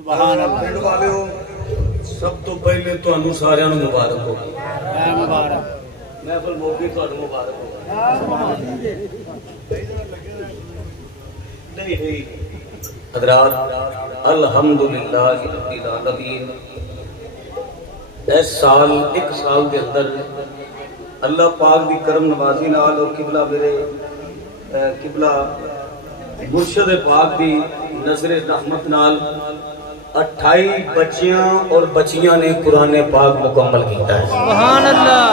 سبحان اللہ پنڈ والےو سب تو پہلے تانوں سارے نوں مبارک ہو مبارک محفل موقع تانوں مبارک ہو نہیں حضرات الحمدللہ رب العالمین اس سال ایک سال کے اندر اللہ پاک دی کرم نوازی نال اور قبلہ میرے قبلہ مرشد پاک دی نظر رحمت نال 28 بچیاں اور بچیاں نے قرآن پاک مکمل کیتا ہے سبحان اللہ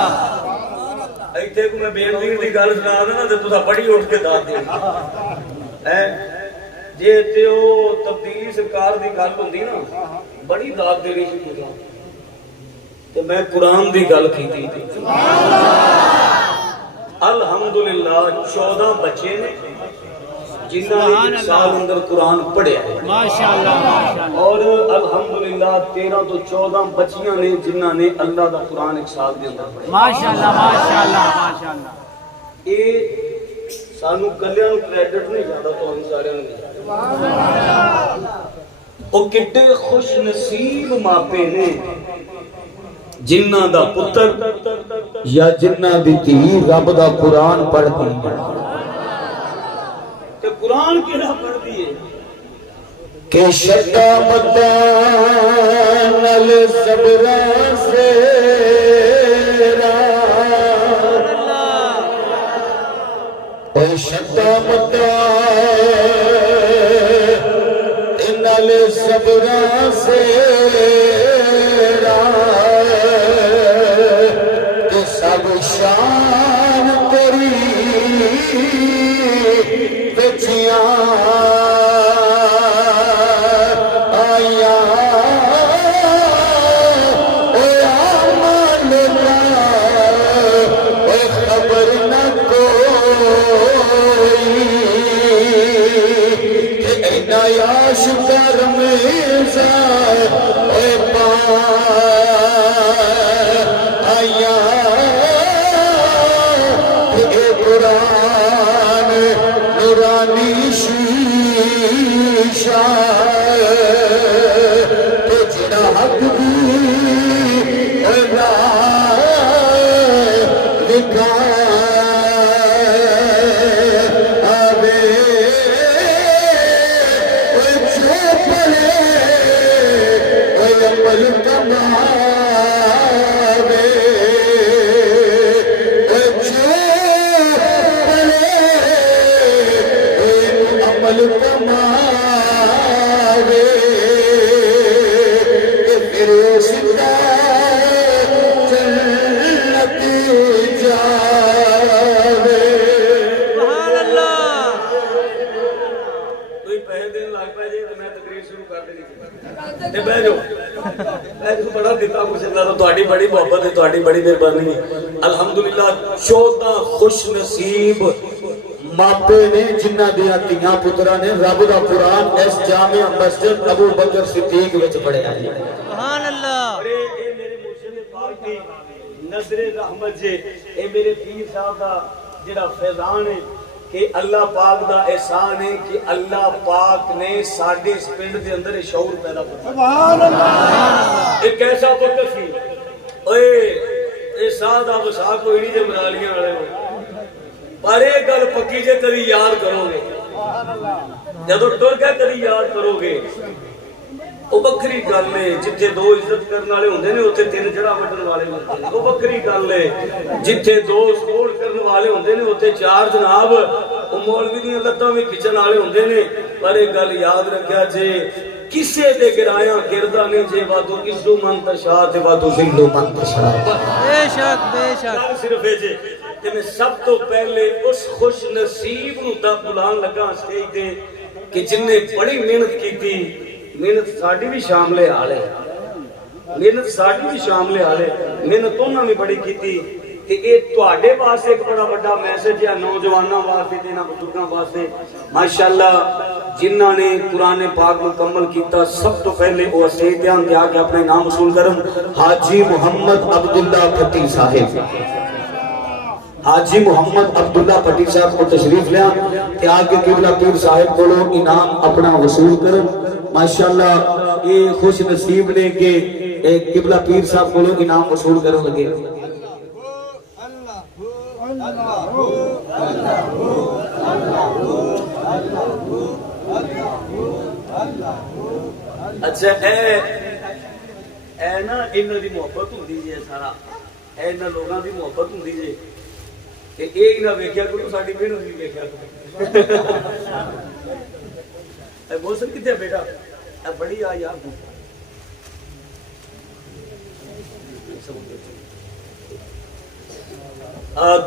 ایتھے کو میں بےنظیر دی گل سنا نا تے تساں بڑی اٹھ کے داد دے جے تے او تبدیلی سرکار دی گل ہوندی نا بڑی داد دینی سی تساں تے میں قرآن دی گل کیتی تھی الحمدللہ 14 بچے نے جنہاں نے ایک سال اندر قرآن پڑھیا ہے ماشاءاللہ ماشاءاللہ اور الحمدللہ 13 تو 14 بچیاں نے جنہاں نے اللہ دا قرآن ایک سال دے اندر پڑھیا ماشاءاللہ ماشاءاللہ ماشاءاللہ اے سانو کلیاں نوں کریڈٹ نہیں جاتا تو ہم سارے نوں او کڈے خوش نصیب ماپے نے جنہاں دا پتر یا جنہاں دی دھی رب دا قرآن پڑھدی ہے تے قرآن کیڑا پڑھدی ہے کہ شتا مدان الصبر سے شتا مدان الصبر سے سب شان تیری بچیاں آیا اے آمال اے خبر نہ کوئی کہ اینا یاش کرم اے پا آیا قرآن نورانی شیشہ تو جنا حق بھی لکھا آوے جو پڑھے عمل کماوے عمل کماوے پھر سدھا جنت جاوے سبحان اللہ کوئی پیسے دین لگ پائے جی تو میں تقریر شروع کر دینی تے بیٹھ جاؤ بڑا دیتا کچھ اللہ تو تہاڈی بڑی محبت ہے تہاڈی بڑی مہربانی ہے الحمدللہ 14 خوش نصیب ماپے نے جنہ دیا تیاں پترہ نے رب دا قرآن اس جامع مسجد ابو بکر صدیق وچ پڑھیا ہے سبحان اللہ اے میرے مرشد پاک دی نظر رحمت جے اے میرے پیر صاحب دا جڑا فیضان ہے کہ اللہ پاک دا احسان ہے کہ اللہ پاک نے ساڈے اس پنڈ دے اندر شعور پیدا کیا سبحان اللہ ایک ایسا وقت سی اوئے اے سادہ وسا کوئی نہیں جے مرالیاں والے پر ایک گل پکی جے کبھی یاد کرو گے جدو ٹر کے کبھی یاد کرو گے وہ بکری گل ہے جتھے دو عزت کرنے والے ہوندے نے اوتھے تین جڑا وڈن والے ہوندے نے وہ بکری گل ہے جتھے دو سپورٹ کرنے والے ہوندے نے اوتھے چار جناب وہ مولوی دی لتاں وی کھچن والے ہوندے نے پر ایک گل یاد رکھیا جے کسے دے گرایا گردا نہیں جے وادو عزو من تشاء تے وادو ذلو من تشاء بے شک صرف ہے جے کہ میں سب تو پہلے اس خوش نصیب نو دا بلان لگا سٹیج تے کہ جن نے بڑی محنت کی تھی محنت ساڈی بھی شامل حال ہے محنت ساڈی بھی شامل حال ہے محنت انہاں بھی بڑی کی تھی کہ اے تواڈے واسطے ایک بڑا بڑا میسج ہے نوجواناں واسطے تے انہاں بزرگاں واسطے ماشاءاللہ جنہاں نے قرآن پاک مکمل کیتا سب تو پہلے وہ اسے دھیان دیا کہ اپنے نام وصول کرن حاجی محمد عبداللہ پٹی صاحب حاجی محمد عبداللہ پٹی صاحب کو تشریف لیا کہ آگے قبلہ پیر صاحب کو انعام اپنا وصول کرن ماشاءاللہ یہ خوش نصیب نے کہ قبلہ پیر صاحب کو انعام وصول کرو لگے. اچھا اے نا انہاں دی محبت ہوندی جے سارا اے انہاں لوگاں دی محبت ہوندی جے کہ ایک نہ ویکھیا کرو ساڈی محنت نہیں ویکھیا کرو. اے محسن کتے بیٹا اے بڑی آ یار تو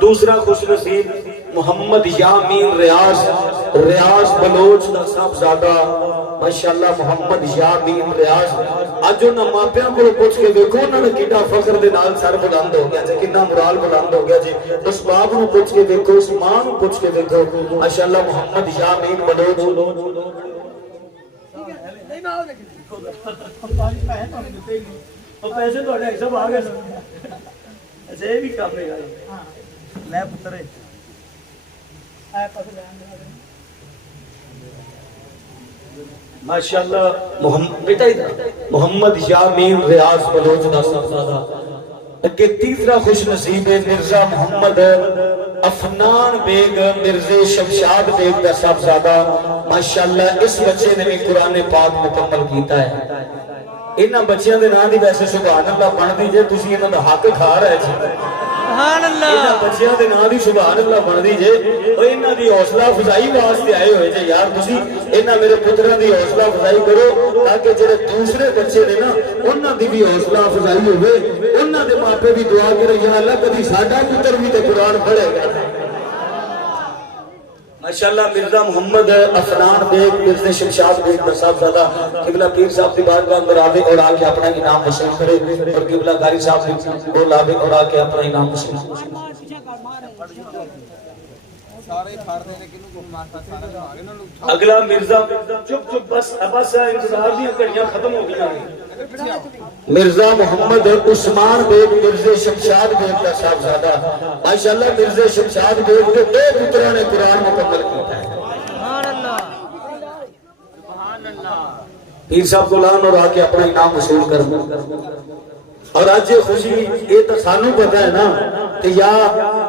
دوسرا خوش نصیب محمد یامین ریاض بلوچ دا صاحبزادہ ماشاءاللہ محمد یامین ریاض. اج انہاں ماپیاں کو پوچھ کے دیکھو انہاں نے کیڑا فخر دے نال سر بلند ہو گیا جی, کتنا مرال بلند ہو گیا جی. اس باپ نو پوچھ کے دیکھو, اس ماں نو پوچھ کے دیکھو ماشاءاللہ محمد یامین بلوچ. پیسے تو سب آ گئے اچھا یہ بھی کام نہیں آئے لے پتر ماشاءاللہ محمد یامین ریاض بلوچ دا صاحبزادہ. کہ تیسرا خوش نصیب ہے مرزا محمد افنان بیگ مرزا شمشاد بیگ دا صاحبزادہ. ماشاءاللہ اس بچے نے بھی قرآن پاک مکمل کیتا ہے. انہاں بچیاں دے نام دی ویسے سبحان اللہ بن دی جے تسی انہاں دا حق کھا رہے جی. سبحان اللہ. انہاں بچیاں دے نام دی سبحان اللہ بن دی جے او انہاں دی حوصلہ افزائی واسطے آئے ہوئے جے. یار تسی انہاں میرے پتراں دی حوصلہ افزائی کرو تاکہ جڑے دوسرے بچے نے نا انہاں دی بھی حوصلہ افزائی ہوئے, انہاں دے ماپے بھی دعا کرے یا اللہ کبھی ساڈا پتر بھی تے قرآن پڑھے گا. ماشاءاللہ مرزا محمد افنان بیگ مرزا شمشاد بیگ دا صاحبزادہ قبلہ پیر صاحب دی بارگاہ اندر آوے اور آ کے اپنا انعام حاصل کرے اور قبلہ گاری صاحب دی بول آوے اور آ کے اپنا انعام حاصل کرے. اگلا مرزا چپ بس انتظار دی گھڑیاں ختم ہو گئی. مرزا محمد عثمان بیگ مرزا شمشاد بیگ دا صاحبزادہ. ماشاءاللہ مرزا شمشاد بیگ کے دو پتراں نے قرآن مکمل کیتا ہے. سبحان اللہ. سبحان اللہ. پیر صاحب کو لان اور آ کے اپنا انعام وصول کر. اور آج یہ خوشی یہ تو سانو پتا ہے نا کہ یا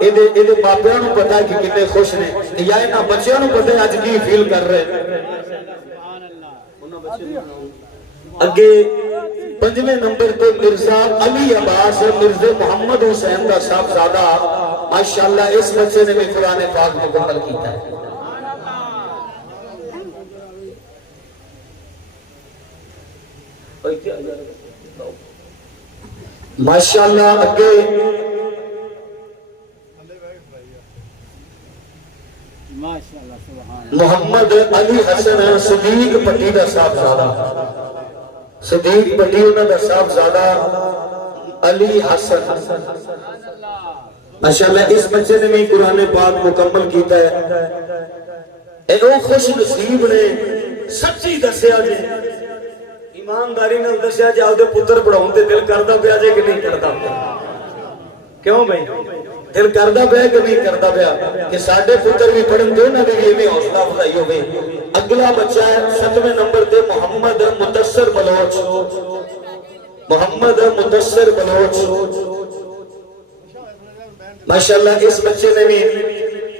ایدے ماپیاں نو پتا ہے کہ کتنے خوش نے یا انہاں بچیاں نو پتا ہے آج کی فیل کر رہے. اگے پنجویں نمبر پہ مرزا علی عباس مرزا محمد حسین کا صاحبزادہ. ماشاءاللہ اس بچے نے بھی قرآن پاک مکمل کیتا ہے. ماشاءاللہ اگے محمد علی حسن صدیق پٹی دا صاحبزادہ. صدیق پٹی انہاں دا صاحبزادہ علی حسن. ماشاءاللہ اس بچے نے بھی قرآن پاک مکمل کیتا ہے. اے او خوش نصیب نے سچی دسیا جے ایمانداری نال دسیا جے آدے پتر پڑھاؤن تے دل کردا پیا جے کہ نہیں کردا پیا. کیوں بھائی دل کردا پیا کہ نہیں کردا پیا کہ ساڈے پتر بھی پڑھن دے نہ بھی ایویں حوصلہ افزائی ہوے. اگلا بچہ ہے 7ویں نمبر تے محمد مدثر بلوچ. محمد مدثر بلوچ. ماشاءاللہ اس بچے نے بھی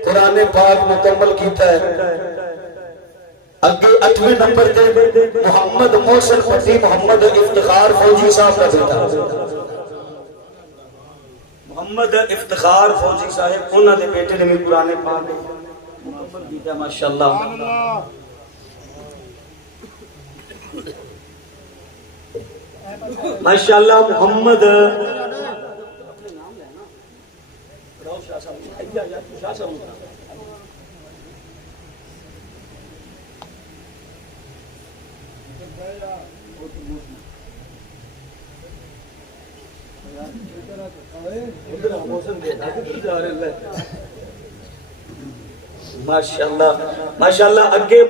قرآن پاک مکمل کیتا ہے. اگے 8ویں نمبر تے محمد محسن پٹی محمد افتخار فوجی صاحب کا بیٹا. محمد افتخار فوجی صاحب انہاں دے بیٹے نے بھی قرآن پاک مکمل کیتا ماشاءاللہ. ماشاءاللہ محمد ماشاءاللہ ماشاءاللہ. اگے